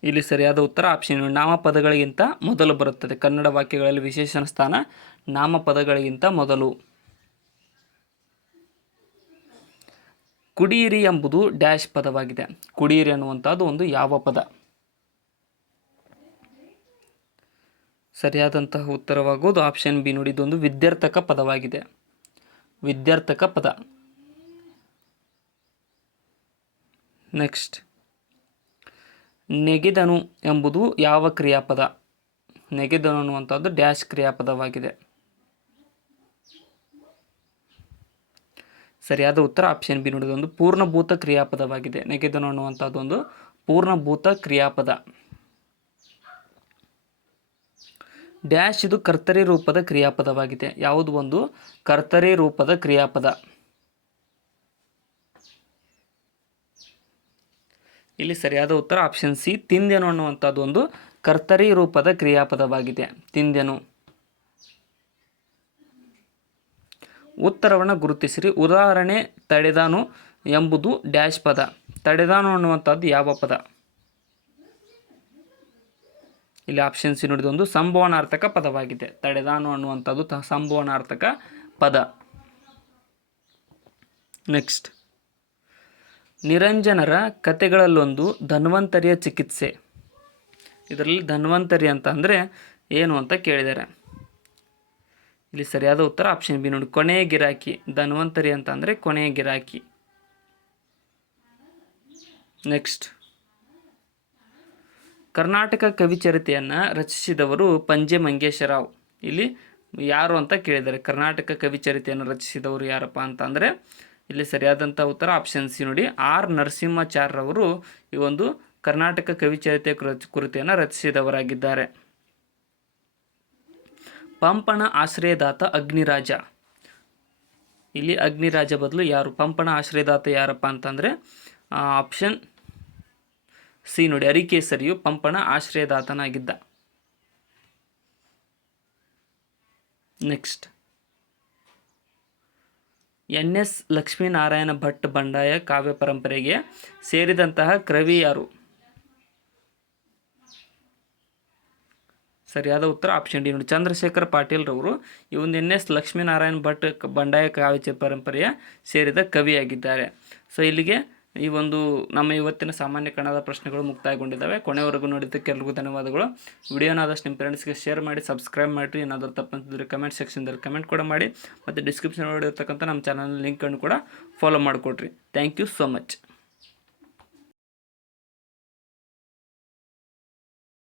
ಇಲ್ಲಿ ಸರಿಯಾದ ಉತ್ತರ ಆಪ್ಷನ್ ನಾಮಪದಗಳಿಗಿಂತ ಮೊದಲು ಬರುತ್ತದೆ. ಕನ್ನಡ ವಾಕ್ಯಗಳಲ್ಲಿ ವಿಶೇಷಣ ಸ್ಥಾನ ನಾಮಪದಗಳಿಗಿಂತ ಮೊದಲು. ಕುಡಿಯಿರಿ ಎಂಬುದು ಡ್ಯಾಶ್ ಪದವಾಗಿದೆ. ಕುಡಿಯಿರಿ ಅನ್ನುವಂಥದ್ದು ಒಂದು ಯಾವ ಪದ? ಸರಿಯಾದಂತಹ ಉತ್ತರವಾಗುವುದು ಆಪ್ಷನ್ ಬಿ ನೋಡಿ, ಇದೊಂದು ವಿದ್ಯಾರ್ಥಕ ಪದವಾಗಿದೆ. ವಿದ್ಯಾರ್ಥಕ ಪದ. ನೆಕ್ಸ್ಟ್, ನೆಗೆದನು ಎಂಬುದು ಯಾವ ಕ್ರಿಯಾಪದ? ನೆಗೆದನು ಅನ್ನುವಂಥದ್ದು ಡ್ಯಾಶ್ ಕ್ರಿಯಾಪದವಾಗಿದೆ. ಸರಿಯಾದ ಉತ್ತರ ಆಪ್ಷನ್ ಬಿ ನೋಡಿ, ಒಂದು ಪೂರ್ಣಭೂತ ಕ್ರಿಯಾಪದವಾಗಿದೆ. ನೆಗೆದನು ಅನ್ನುವಂಥದ್ದು ಒಂದು ಪೂರ್ಣಭೂತ ಕ್ರಿಯಾಪದ. ಡ್ಯಾಶ್ ಇದು ಕರ್ತರಿ ರೂಪದ ಕ್ರಿಯಾಪದವಾಗಿದೆ. ಯಾವುದು ಒಂದು ಕರ್ತರಿ ರೂಪದ ಕ್ರಿಯಾಪದ? ಇಲ್ಲಿ ಸರಿಯಾದ ಉತ್ತರ ಆಪ್ಷನ್ ಸಿ, ತಿಂದೆನು ಅನ್ನುವಂಥದ್ದು ಒಂದು ಕರ್ತರಿ ರೂಪದ ಕ್ರಿಯಾಪದವಾಗಿದೆ. ತಿಂದೆನು. ಉತ್ತರವನ್ನು ಗುರುತಿಸಿರಿ. ಉದಾಹರಣೆ, ತಡೆದಾನು ಎಂಬುದು ಡ್ಯಾಶ್ ಪದ. ತಡೆದಾನು ಅನ್ನುವಂಥದ್ದು ಯಾವ ಪದ? ಇಲ್ಲಿ ಆಪ್ಷನ್ ಸಿ ನೋಡಿದ ಒಂದು ಸಂಭವನಾರ್ಥಕ ಪದವಾಗಿದೆ. ತಡೆದಾನು ಅನ್ನುವಂಥದ್ದು ಸಂಭವನಾರ್ಥಕ ಪದ. ನೆಕ್ಸ್ಟ್, ನಿರಂಜನರ ಕತೆಗಳಲ್ಲೊಂದು ಧನ್ವಂತರಿಯ ಚಿಕಿತ್ಸೆ. ಇದರಲ್ಲಿ ಧನ್ವಂತರಿ ಅಂತ ಅಂದರೆ ಏನು ಅಂತ ಕೇಳಿದ್ದಾರೆ. ಇಲ್ಲಿ ಸರಿಯಾದ ಉತ್ತರ ಆಪ್ಷನ್ ಬಿ ನೋಡಿ, ಕೊನೆಯ ಗಿರಾಕಿ. ಧನ್ವಂತರಿ ಅಂತ ಅಂದರೆ ಕೊನೆಯ ಗಿರಾಕಿ. ನೆಕ್ಸ್ಟ್, ಕರ್ನಾಟಕ ಕವಿಚರಿತೆಯನ್ನು ರಚಿಸಿದವರು ಪಂಜೆ ಮಂಗೇಶರಾವ್. ಇಲ್ಲಿ ಯಾರು ಅಂತ ಕೇಳಿದ್ದಾರೆ. ಕರ್ನಾಟಕ ಕವಿಚರಿತೆಯನ್ನು ರಚಿಸಿದವರು ಯಾರಪ್ಪ ಅಂತಂದರೆ ಇಲ್ಲಿ ಸರಿಯಾದಂಥ ಉತ್ತರ ಆಪ್ಷನ್ ಸಿ ನೋಡಿ, ಆರ್ ನರಸಿಂಹಾಚಾರ್ಯರವರು ಈ ಒಂದು ಕರ್ನಾಟಕ ಕವಿಚರಿತೆ ಕೃತಿಯನ್ನು ರಚಿಸಿದವರಾಗಿದ್ದಾರೆ. ಪಂಪನ ಆಶ್ರಯದಾತ ಅಗ್ನಿರಾಜ. ಇಲ್ಲಿ ಅಗ್ನಿರಾಜ ಬದಲು ಯಾರು? ಪಂಪನ ಆಶ್ರಯದಾತ ಯಾರಪ್ಪ ಅಂತಂದರೆ ಆಪ್ಷನ್ ಸಿ ನೋಡಿ, ಅರಿಕೇಸರಿಯು ಪಂಪನ ಆಶ್ರಯದಾತನಾಗಿದ್ದ. ನೆಕ್ಸ್ಟ್, ಎನ್.ಎಸ್. ಲಕ್ಷ್ಮೀನಾರಾಯಣ ಭಟ್ ಬಂಡಾಯ ಕಾವ್ಯ ಪರಂಪರೆಗೆ ಸೇರಿದಂತಹ ಕವಿ ಯಾರು? ಸರಿಯಾದ ಉತ್ತರ ಆಪ್ಷನ್ ಡಿ ನೋಡಿ, ಚಂದ್ರಶೇಖರ್ ಪಾಟೀಲ್ ರವರು ಈ ಒಂದು ಎನ್.ಎಸ್. ಲಕ್ಷ್ಮೀನಾರಾಯಣ ಭಟ್ ಬಂಡಾಯ ಕಾವ್ಯ ಪರಂಪರೆಯ ಸೇರಿದ ಕವಿಯಾಗಿದ್ದಾರೆ. ಸೊ ಇಲ್ಲಿಗೆ ಈ ಒಂದು ನಮ್ಮ ಇವತ್ತಿನ ಸಾಮಾನ್ಯ ಕನ್ನಡ ಪ್ರಶ್ನೆಗಳು ಮುಕ್ತಾಯಗೊಂಡಿದ್ದಾವೆ. ಕೊನೆವರೆಗೂ ನೋಡಿದ್ದಕ್ಕೆ ಎಲ್ಲರಿಗೂ ಧನ್ಯವಾದಗಳು. ವಿಡಿಯೋನಾದಷ್ಟು ನಿಮ್ಮ ಫ್ರೆಂಡ್ಸ್ಗೆ ಶೇರ್ ಮಾಡಿ, ಸಬ್ಸ್ಕ್ರೈಬ್ ಮಾಡಿರಿ. ಏನಾದರೂ ತಪ್ಪಂತಿದ್ರೆ ಕಮೆಂಟ್ ಸೆಕ್ಷನ್ದಲ್ಲಿ ಕಮೆಂಟ್ ಕೂಡ ಮಾಡಿ, ಮತ್ತು ಡಿಸ್ಕ್ರಿಪ್ಷನ್ ಇರ್ತಕ್ಕಂಥ ನಮ್ಮ ಚಾನಲ್ ಲಿಂಕನ್ನು ಕೂಡ ಫಾಲೋ ಮಾಡಿಕೊಡ್ರಿ. Thank you so much.